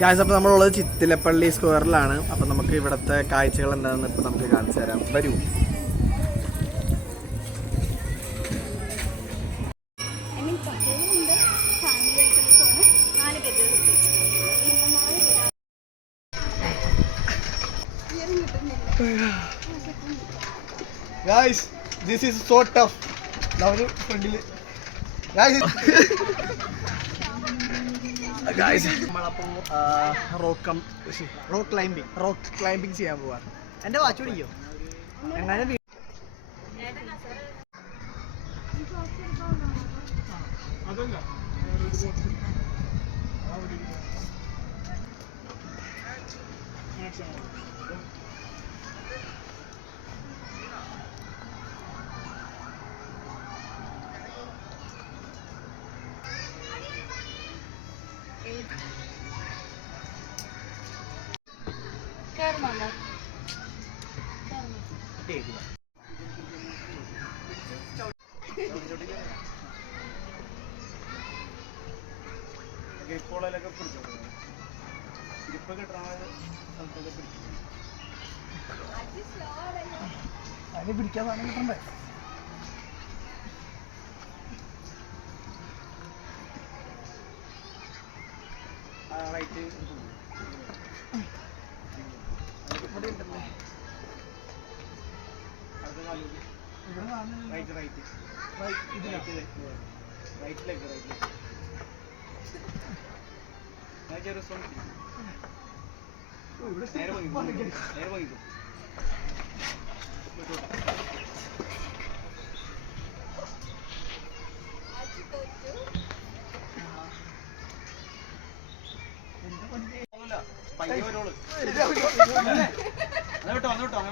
Guys, അപ്പോൾ നമ്മളുള്ളത് ചിത്തിലപ്പള്ളി സ്ക്വയറിലാണ്. അപ്പോൾ നമുക്ക് ഇവിടുത്തെ കാഴ്ചകൾ എന്താണെന്ന് ഇപ്പോൾ നമുക്ക് കാണിച്ചു തരാം. വരൂ. Guys, this is so tough. ഫ്രണ്ടില് നമ്മളപ്പോൾ റോക്ക് ക്ലൈംബിങ് ചെയ്യാൻ പോവാണ്. എൻ്റെ വാച്ച് പിടിക്കോ? എങ്ങനെ അതിന് പിടിക്കാൻ സാധനം കിട്ടണ്ടേ?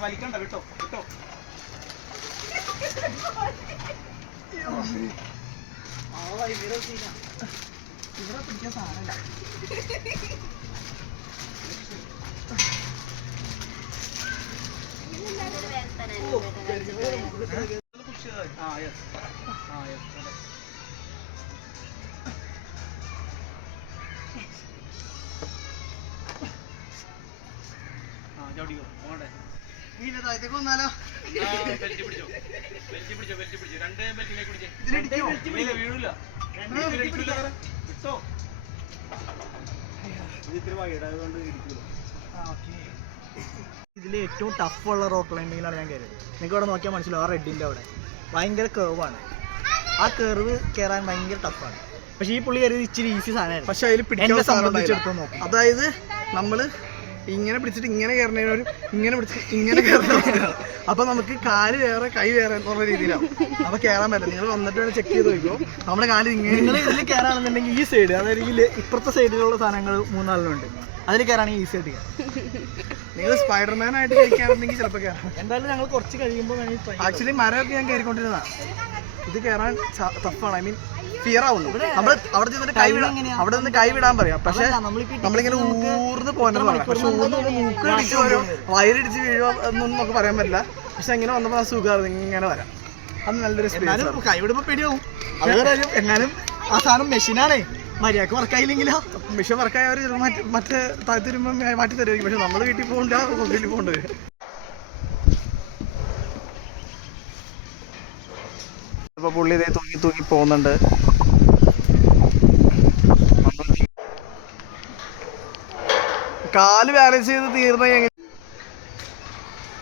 വലിക്കണ്ട, വിട്ടോ വിട്ടോ. ഇവിടെ പിടിക്കാൻ സാധനമില്ല. ഇതിൽ ഏറ്റവും ടഫുള്ള റോക്ക് ക്ലൈംബിങ്ങിലാണ് ഞാൻ കയറിയത്. നിങ്ങൾക്ക് അവിടെ നോക്കിയാൽ മനസ്സിലാവും. ആ റെഡിൻ്റെ അവിടെ ഭയങ്കര കർവാണ്. ആ കർവ് കയറാൻ ഭയങ്കര ടഫാണ്. പക്ഷേ ഈ പുള്ളി കയറിയത് ഇച്ചിരി ഈസി സാധനമായിരുന്നു. പക്ഷെ അതിൽ പിടിക്കാൻ സംബന്ധിച്ചെടുത്ത് നോക്കും. അതായത് നമ്മൾ ഇങ്ങനെ പിടിച്ചിട്ട് ഇങ്ങനെ കയറുന്നതിനൊരു ഇങ്ങനെ പിടിച്ചിട്ട് ഇങ്ങനെ കയറുന്ന, അപ്പോൾ നമുക്ക് കാല് വേറെ കൈ വേറെ എന്നുള്ള രീതിയിലാവും. അപ്പോൾ കയറാൻ പറ്റില്ല. നിങ്ങൾ വന്നിട്ട് വേണം ചെക്ക് ചെയ്ത് നോക്കുമോ. നമ്മുടെ കാല് ഇങ്ങനെ നിങ്ങൾ ഇതിൽ കയറാണെന്നുണ്ടെങ്കിൽ ഈ സൈഡ്, അതായത് ഈ ഇപ്പുറത്തെ സൈഡിലുള്ള സാധനങ്ങൾ 3-4 ഉണ്ട്. അതിൽ കയറാണെങ്കിൽ ഈസി ആയിട്ട് കയറാം. നിങ്ങൾ സ്പൈഡർമാൻ ആയിട്ട് കഴിക്കാറുണ്ടെങ്കിൽ ചിലപ്പോൾ കയറാം. എന്തായാലും ഞങ്ങൾ കുറച്ച് കഴിയുമ്പോൾ ആക്ച്വലി മരമൊക്കെ ഞാൻ കയറിക്കൊണ്ടിരുന്നതാണ്. ഇത് കയറാൻ ടഫാണ്. ഐ മീൻ ഫിയർ ആവുന്നു. നമ്മൾ അവിടെ നിന്ന് കൈ വിടാൻ പറയാം. പക്ഷെ നമ്മളിങ്ങനെ ഊർന്ന് പോകുന്നതാണ്. പക്ഷെ ഊർന്ന് മൂക്ക് ഇടിച്ച് വരും, വയറിടിച്ച് വീഴുക എന്നൊന്നും നമുക്ക് പറയാൻ പറ്റില്ല. പക്ഷെ ഇങ്ങനെ വന്നപ്പോൾ ആ സുഖമാണ് ഇങ്ങനെ വരാം. അത് നല്ലൊരു സ്പേസ്. കൈ വിടുമ്പോൾ പേടിയാവും. അതേപോലെ എന്നാലും ആ സാധനം മെഷീനാണേ. മര്യാദക്ക് വർക്കായില്ലെങ്കിലോ. മെഷീൻ വർക്കായവർ മറ്റേ താഴ്ത്തി വരുമ്പോൾ മാറ്റി തരുമായിരിക്കും. പക്ഷെ നമ്മൾ വീട്ടിൽ പോകണ്ട, ഹോസ്പിറ്റലിൽ പോകേണ്ടി വരും. ഇപ്പോൾ പുള്ളി ഇതേ തൂക്കി പോകുന്നുണ്ട്. കാല് ബാലൻസ് ചെയ്ത് തീർന്ന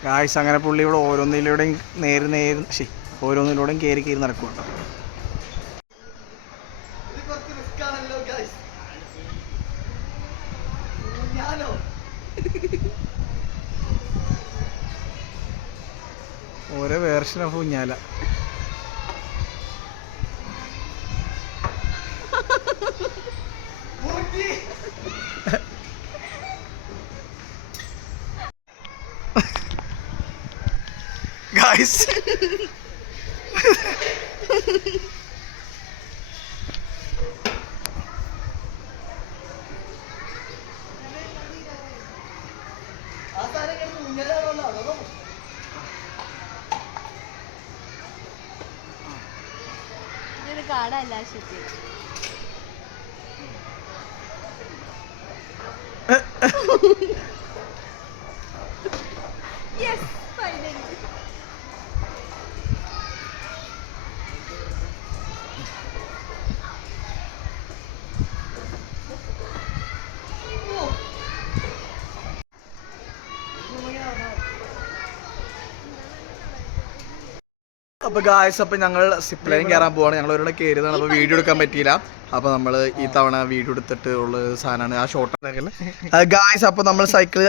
ഗായ്സ്. അങ്ങനെ പുള്ളി ഇവിടെ ഓരോന്നിലൂടെയും ഓരോന്നിലൂടെയും കയറി നടക്കുന്നുണ്ട്. ഓരോ വേർഷൻ ഓഫ് ഊഞ്ഞാല. ഗായ്സ്, കാടല്ല ശരി. അപ്പോൾ ഗായ്സ്, അപ്പോൾ ഞങ്ങൾ സിപ്പ് ലൈൻ കയറാൻ പോവാണ്. ഞങ്ങൾ ഒരാളെ കയറിയതാണ്. അപ്പോൾ വീഡിയോ എടുക്കാൻ പറ്റിയില്ല. അപ്പോൾ നമ്മൾ ഈ തവണ വീഡിയോ എടുത്തിട്ട് ഉള്ള സാധനമാണ് ആ ഷോർട്ട് ഗായ്സ്. അപ്പോൾ നമ്മൾ സൈക്കിൾ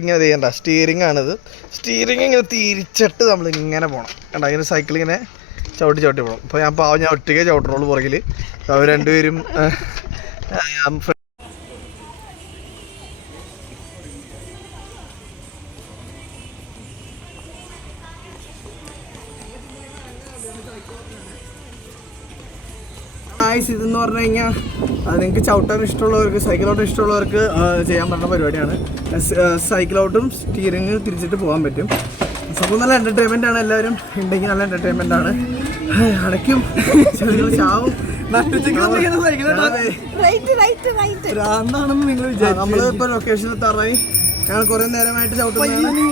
ഇങ്ങനെ ചെയ്യണ്ട, സ്റ്റിയറിംഗ് ആണിത്. സ്റ്റിയറിംഗ് ഇങ്ങനെ തിരിച്ചിട്ട് നമ്മൾ ഇങ്ങനെ പോകണം. കണ്ട, ഇങ്ങനെ സൈക്കിൾ ഇങ്ങനെ ചവിട്ടി പോകണം. അപ്പോൾ ഞാൻ ഒറ്റയ്ക്ക് ചവിട്ടറുള്ളൂ പുറകിൽ. അവർ രണ്ടുപേരും ഇതെന്ന് പറഞ്ഞു കഴിഞ്ഞാൽ അത് നിങ്ങൾക്ക് ചവിട്ടാൻ ഇഷ്ടമുള്ളവർക്ക്, സൈക്കിളോട്ടം ഇഷ്ടമുള്ളവർക്ക് ചെയ്യാൻ പറ്റുന്ന പരിപാടിയാണ്. സൈക്കിളോട്ടും സ്റ്റിയറിംഗ് തിരിച്ചിട്ട് പോകാൻ പറ്റും. സംഭവം നല്ല എൻ്റർടൈൻമെൻ്റ് ആണ്. എല്ലാവരും ഉണ്ടെങ്കിൽ നല്ല എൻ്റർടൈൻമെൻ്റ് ആണ്. അടയ്ക്കും ചാവും ഭ്രാന്താണെന്ന് നിങ്ങൾ വിചാരിച്ചു. നമ്മളിപ്പോൾ ലൊക്കേഷൻ എത്താറായി. ഞങ്ങൾ കുറേ നേരമായിട്ട് ചവിട്ടുന്നതാണ്.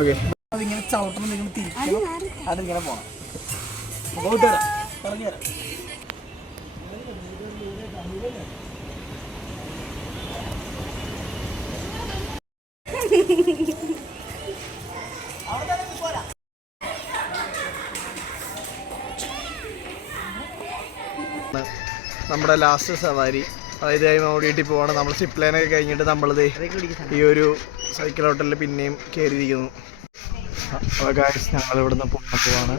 ഓക്കെ, അതിങ്ങനെ ചവിട്ടണം, നിങ്ങൾ തിരിക്കണം, അതിങ്ങനെ പോകണം. അങ്ങോട്ട് വരാം, പറഞ്ഞു തരാം. നമ്മുടെ ലാസ്റ്റ് സവാരി, അതായത് ഓടിയിട്ട് പോവാണ്. നമ്മൾ സിപ്പ് ലൈനൊക്കെ കഴിഞ്ഞിട്ട് നമ്മളിത് ഈ ഒരു സൈക്കിൾ ഹോട്ടലിൽ പിന്നെയും കയറിയിരിക്കുന്നു. അപ്പോൾ ഗായ്സ്, ഞങ്ങൾ ഇവിടുന്ന് പോവാണ്.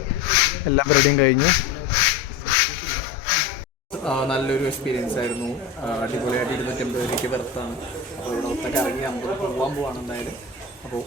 എല്ലാ പരിപാടിയും കഴിഞ്ഞു. നല്ലൊരു എക്സ്പീരിയൻസ് ആയിരുന്നു. അടിപൊളിയായിട്ട് 250 രൂപയ്ക്ക് വെറുത്താണ്. അപ്പോൾ ഇവിടെ ഒത്തൊക്കെ ഇറങ്ങി നമ്മൾ പോകാൻ പോവാണ് എന്തായാലും. അപ്പോൾ